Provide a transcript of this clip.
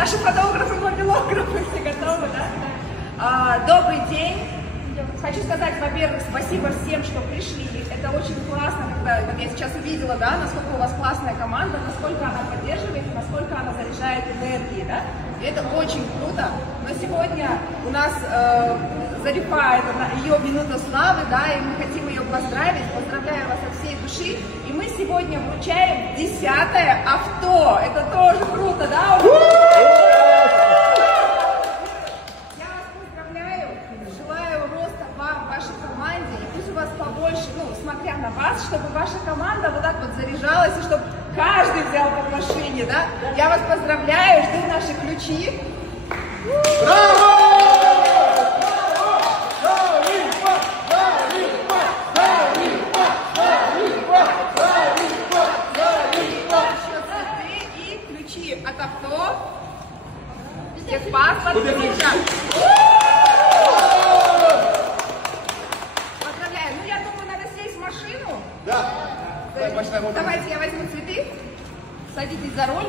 наши фотографы, мобилографы, все готовы, да? Добрый день. Хочу сказать, во-первых, спасибо всем, что пришли. Это очень классно, когда вот я сейчас увидела, да, насколько у вас классная команда, насколько она поддерживает, насколько она заряжает энергией, да. И это очень круто. Но сегодня у нас Зарифа, это ее минута славы, да, и мы хотим ее поздравить. Поздравляю вас от всей души. И мы сегодня вручаем 10-е авто. Это тоже круто, да? Побольше, ну, смотря на вас, чтобы ваша команда вот так вот заряжалась, и чтобы каждый взял по машине, да? Я вас поздравляю, жду наши ключи. Браво! И ключи от авто. Техпаспорт. Да. Давайте я возьму цветы, садитесь за руль.